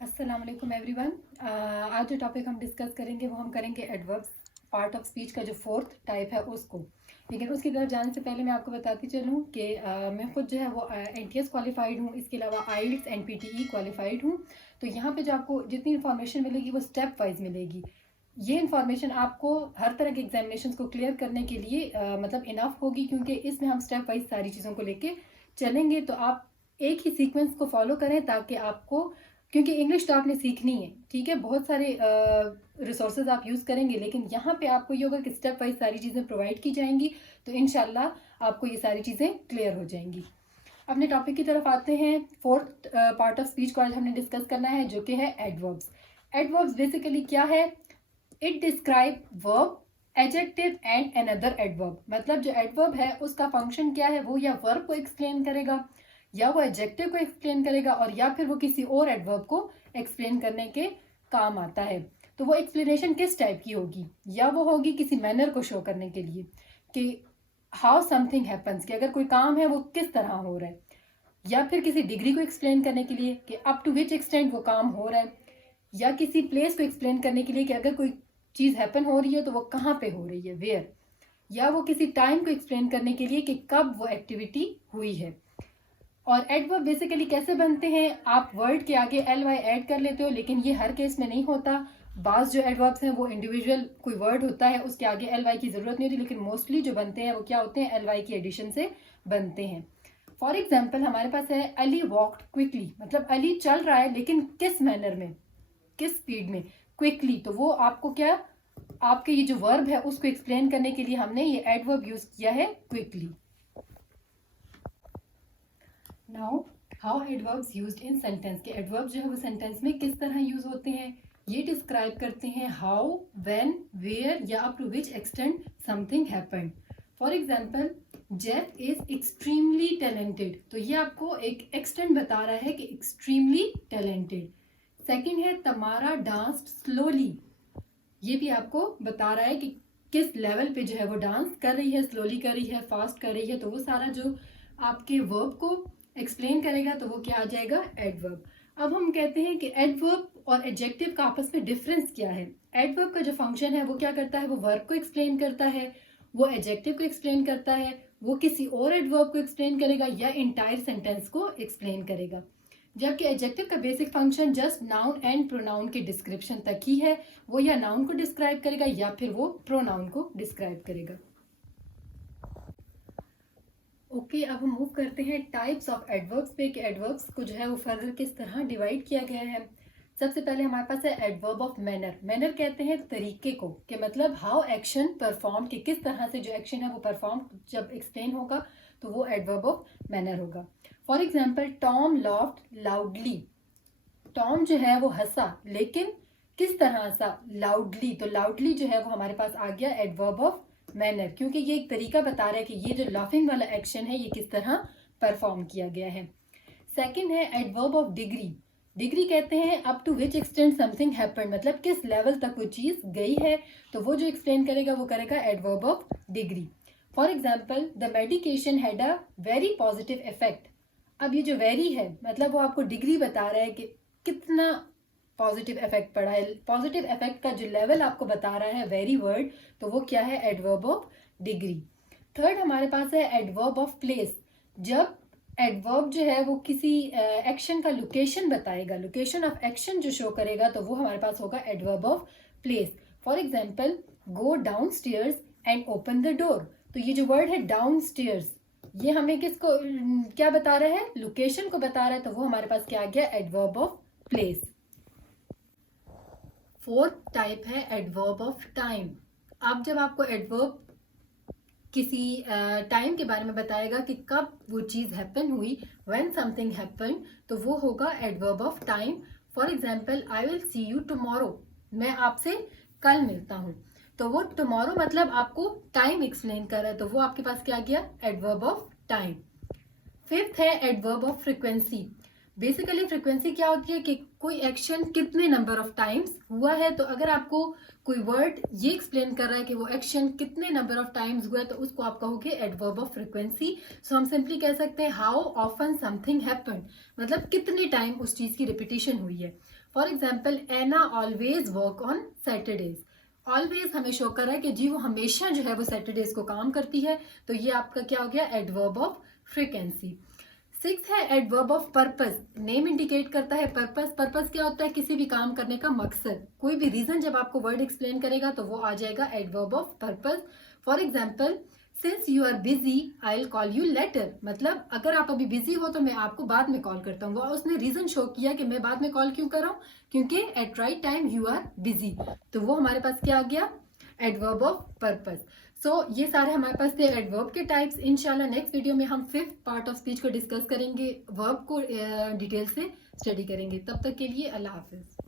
अस्सलाम वालेकुम एवरीवन। आज जो टॉपिक हम डिस्कस करेंगे वो हम करेंगे एडवर्ब्स, पार्ट ऑफ स्पीच का जो फोर्थ टाइप है उसको। लेकिन उसकी तरफ जाने से पहले मैं आपको बताती चलूँ कि मैं खुद जो है वो एनटीएस क्वालिफाइड हूँ, इसके अलावा आइल्स एनपीटीई क्वालिफाइड हूँ। तो यहाँ पे जो आपको जितनी इन्फॉर्मेशन मिलेगी वो स्टेप वाइज मिलेगी। ये इन्फॉर्मेशन आपको हर तरह के एग्जामिनेशन को क्लियर करने के लिए मतलब इनफ होगी, क्योंकि इसमें हम स्टेप वाइज सारी चीज़ों को लेके चलेंगे। तो आप एक ही सीक्वेंस को फॉलो करें ताकि आपको, क्योंकि इंग्लिश तो आपने सीखनी है, ठीक है, बहुत सारे रिसोर्सेज आप यूज़ करेंगे, लेकिन यहाँ पे आपको ये होगा कि स्टेप वाइज सारी चीज़ें प्रोवाइड की जाएंगी। तो इंशाल्लाह आपको ये सारी चीज़ें क्लियर हो जाएंगी। अपने टॉपिक की तरफ आते हैं। फोर्थ पार्ट ऑफ स्पीच को आज हमने डिस्कस करना है, जो कि है एडवर्ब्स। एडवर्ब्स बेसिकली क्या है? It describe verb, adjective and another adverb. मतलब जो एडवर्ब है उसका फंक्शन क्या है, वो या वर्ब को एक्सप्लेन करेगा, या वो एडजेक्टिव को एक्सप्लेन करेगा, और या फिर वो किसी और एडवर्ब को एक्सप्लेन करने के काम आता है। तो वो एक्सप्लेनेशन किस टाइप की होगी? या वो होगी किसी मैनर को शो करने के लिए कि हाउ समथिंग हैपन्स, कि अगर कोई काम है वो किस तरह हो रहा है, या फिर किसी डिग्री को एक्सप्लेन करने के लिए कि अप टू विच एक्सटेंट वो काम हो रहा है, या किसी प्लेस को एक्सप्लेन करने के लिए कि अगर कोई चीज़ हैपन हो रही है तो वो कहाँ पे हो रही है, वेयर, या वो किसी टाइम को एक्सप्लेन करने के लिए कि कब वो एक्टिविटी हुई है। और एडवर्ब बेसिकली कैसे बनते हैं? आप वर्ड के आगे एल वाई ऐड कर लेते हो, लेकिन ये हर केस में नहीं होता। बाज जो एडवर्ब्स हैं वो इंडिविजुअल कोई वर्ड होता है उसके आगे एल वाई की ज़रूरत नहीं होती, लेकिन मोस्टली जो बनते हैं वो क्या होते हैं? एल वाई की एडिशन से बनते हैं। फॉर एग्जाम्पल हमारे पास है अली वॉक्ड क्विकली, मतलब अली चल रहा है, लेकिन किस मैनर में, किस स्पीड में? क्विकली। तो वो आपको क्या, आपके ये जो वर्ब है उसको एक्सप्लेन करने के लिए हमने ये एडवर्ब यूज किया है, quickly. Now how adverbs used in sentence, के एडवर्ब जो है वो सेंटेंस में किस तरह यूज होते हैं, ये डिस्क्राइब करते हैं हाउ, व्हेन, वेयर, या up to which extent something happened. For example Jeff is extremely talented, तो ये आपको एक एक्सटेंट बता रहा है कि एक्सट्रीमली टैलेंटेड। सेकेंड है तमारा डांस्ड स्लोली, ये भी आपको बता रहा है कि किस लेवल पे जो है वो डांस कर रही है, स्लोली कर रही है, फास्ट कर रही है। तो वो सारा जो आपके वर्ब को एक्सप्लेन करेगा तो वो क्या आ जाएगा? एडवर्ब। अब हम कहते हैं कि एडवर्ब और एडजेक्टिव का आपस में डिफरेंस क्या है। एडवर्ब का जो फंक्शन है वो क्या करता है? वो वर्ब को एक्सप्लेन करता है, वो एडजेक्टिव को एक्सप्लेन करता है, वो किसी और एडवर्ब को एक्सप्लेन करेगा, या इंटायर सेंटेंस को एक्सप्लेन करेगा। जबकि एडजेक्टिव का basic function just noun and pronoun के डिस्क्रिप्शन तक ही है। वो या नाउन को डिस्क्राइब करेगा या फिर वो प्रोनाउन को डिस्क्राइब करेगा। ओके, अब हम मूव करते हैं टाइप्स ऑफ एडवर्ब्स पे, कि एडवर्ब्स को जो है वो फर्दर किस तरह डिवाइड किया गया है। सबसे पहले हमारे पास है एडवर्ब ऑफ मैनर। मैनर कहते हैं तरीके को, कि मतलब हाउ एक्शन परफॉर्म, कि किस तरह से जो एक्शन है वो परफॉर्म जब एक्सप्लेन होगा तो वो एडवर्ब ऑफ मैनर होगा। For example Tom laughed loudly, Tom जो है वो हंसा, लेकिन किस तरह हंसा? लाउडली। तो लाउडली जो है वो हमारे पास आ गया एडवर्ब ऑफ मैनर, क्योंकि ये एक तरीका बता रहा है कि ये जो लाफिंग वाला एक्शन है ये किस तरह परफॉर्म किया गया है। सेकंड है एडवर्ब ऑफ डिग्री। डिग्री कहते हैं up to which extent something happened, मतलब किस लेवल तक वो चीज़ गई है। तो वो जो एक्सप्लेन करेगा वो करेगा adverb of degree. For example the medication had a very positive effect. अब ये जो वेरी है मतलब वो आपको डिग्री बता रहा है कि कितना पॉजिटिव इफेक्ट पड़ा है। पॉजिटिव इफेक्ट का जो लेवल आपको बता रहा है वेरी वर्ड, तो वो क्या है? Adverb of degree. थर्ड हमारे पास है एडवर्ब ऑफ प्लेस। जब एडवर्ब जो है वो किसी एक्शन का लोकेशन बताएगा, लोकेशन ऑफ एक्शन जो शो करेगा, तो वो हमारे पास होगा adverb of place. For example go down stairs and open the door. तो ये जो वर्ड है डाउन स्टेयर्स, ये हमें किसको क्या बता रहा है? लोकेशन को बता रहा है। तो वो हमारे पास क्या आ गया? Adverb of place. Fourth type है एडवर्ब ऑफ टाइम। अब जब आपको एडवर्ब किसी टाइम के बारे में बताएगा कि कब वो चीज़ हैपन हुई, व्हेन समथिंग हैपन, तो वो होगा adverb of time. For example I will see you tomorrow, मैं आपसे कल मिलता हूँ। तो वो टुमारो मतलब आपको टाइम एक्सप्लेन कर रहा है, तो वो आपके पास क्या गया? Adverb of time. फिफ्थ है adverb of frequency. Basically frequency क्या होती है कि कोई एक्शन कितने नंबर ऑफ टाइम्स हुआ है। तो अगर आपको कोई वर्ड ये एक्सप्लेन कर रहा है कि वो एक्शन कितने नंबर ऑफ टाइम्स हुआ है, तो उसको आप कहोगे एडवर्ब ऑफ फ्रिक्वेंसी। सो हम सिंपली कह सकते हैं हाउ ऑफन समथिंग हैपेंड, मतलब कितने टाइम उस चीज की रिपीटिशन हुई है। For example Anna always work on Saturdays. Always हमें शो कर रहा है कि जी वो हमेशा जो है वो सैटरडेज को काम करती है, तो ये आपका क्या हो गया, एडवर्ब ऑफ फ्रीक्वेंसी। 6 है adverb of purpose. Name indicate करता है पर्पस। पर्पस क्या होता है, किसी भी काम करने का मकसद, कोई भी रीजन जब आपको वर्ड एक्सप्लेन करेगा तो वो आ जाएगा adverb of purpose. For example since you are busy I will call you later, मतलब अगर आप अभी बिजी हो तो मैं आपको बाद में कॉल करता हूँ। वो उसने रीजन शो किया कि मैं बाद में कॉल क्यों कर रहा हूँ, क्योंकि at right time you are busy. तो वो हमारे पास क्या आ गया, एडवर्ब ऑफ पर्पस। सो ये सारे हमारे पास थे एडवर्ब के टाइप्स। इंशाल्लाह नेक्स्ट वीडियो में हम 5th पार्ट ऑफ स्पीच को डिस्कस करेंगे, वर्ब को डिटेल से स्टडी करेंगे। तब तक के लिए अल्लाह हाफिज।